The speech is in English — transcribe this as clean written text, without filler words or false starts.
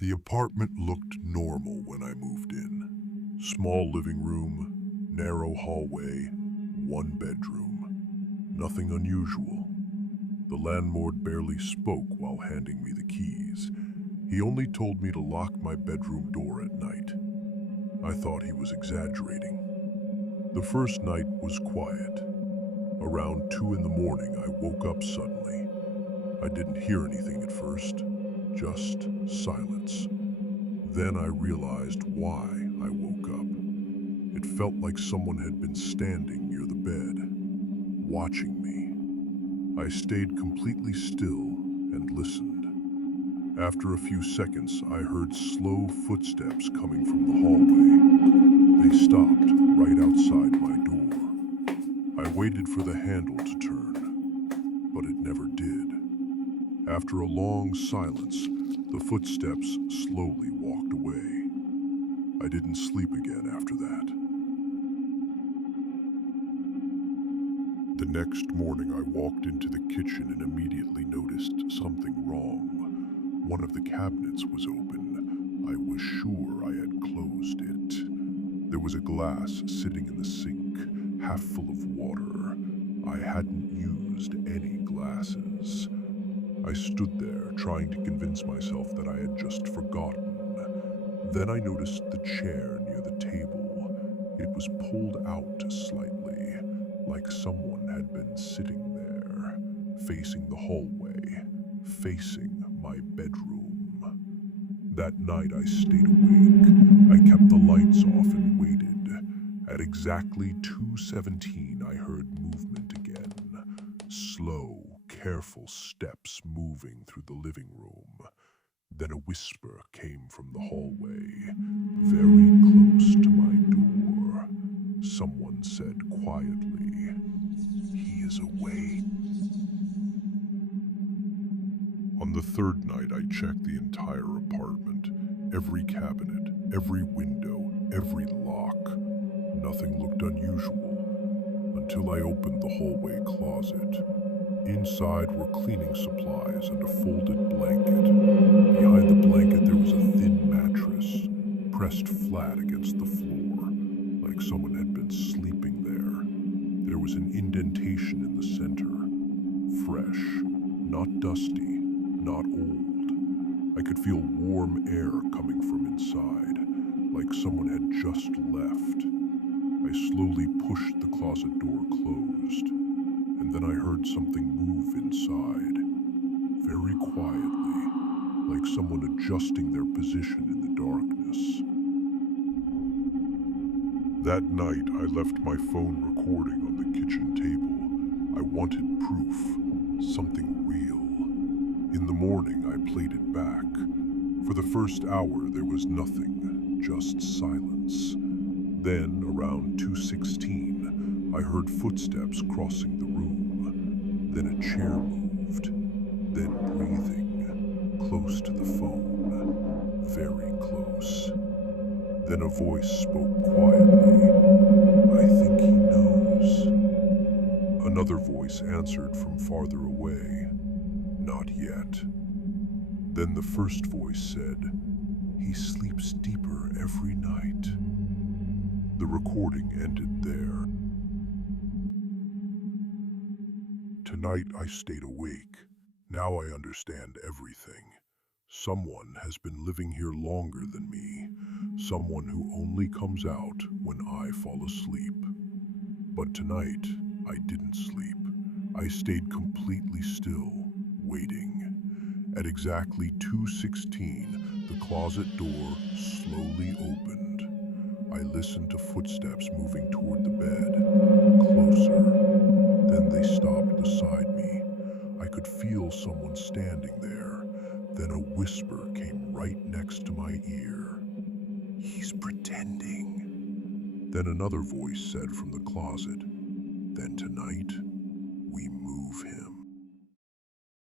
The apartment looked normal when I moved in. Small living room, narrow hallway, one bedroom. Nothing unusual. The landlord barely spoke while handing me the keys. He only told me to lock my bedroom door at night. I thought he was exaggerating. The first night was quiet. Around 2 in the morning, I woke up suddenly. I didn't hear anything at first, just silence. Then I realized why I woke up. It felt like someone had been standing near the bed, watching me. I stayed completely still and listened. After a few seconds, I heard slow footsteps coming from the hallway. They stopped right outside my door. I waited for the handle to turn, but it never did. After a long silence, the footsteps slowly walked away. I didn't sleep again after that. The next morning, I walked into the kitchen and immediately noticed something wrong. One of the cabinets was open. I was sure I had closed it. There was a glass sitting in the sink, half full of water. I hadn't used any glasses. I stood there, trying to convince myself that I had just forgotten. Then I noticed the chair near the table. It was pulled out slightly, like someone had been sitting there, facing the hallway, facing my bedroom. That night I stayed awake. I kept the lights off and waited. At exactly 2:17, I heard movement again. Slow, careful steps moving through the living room. Then a whisper came from the hallway, very close to my door. Someone said quietly, "He is awake." On the third night, I checked the entire apartment. Every cabinet, every window, every lock. Nothing looked unusual until I opened the hallway closet. Inside were cleaning supplies and a folded blanket. Behind the blanket there was a thin mattress, pressed flat against the floor, like someone had been sleeping there. There was an indentation in the center, fresh, not dusty, not old. I could feel warm air coming from inside, like someone had just left. I slowly pushed the closet door closed, and then I heard something move inside, very quietly, like someone adjusting their position in the darkness. That night, I left my phone recording on the kitchen table. I wanted proof, something real. In the morning, I played it back. For the first hour, there was nothing, just silence. Then, around 2:16, I heard footsteps crossing the room. Then a chair moved. Then breathing, close to the phone, very close. Then a voice spoke quietly. "I think he knows." Another voice answered from farther away. "Not yet." Then the first voice said, "He sleeps deeper every night." The recording ended there. Tonight I stayed awake. Now I understand everything. Someone has been living here longer than me. Someone who only comes out when I fall asleep. But tonight, I didn't sleep. I stayed completely still, waiting. At exactly 2:16, the closet door slowly opened. I listened to footsteps moving toward the bed, closer. Then they stopped beside me. I could feel someone standing there. Then a whisper came right next to my ear. "He's pretending." Then another voice said from the closet, "Then tonight, we move him."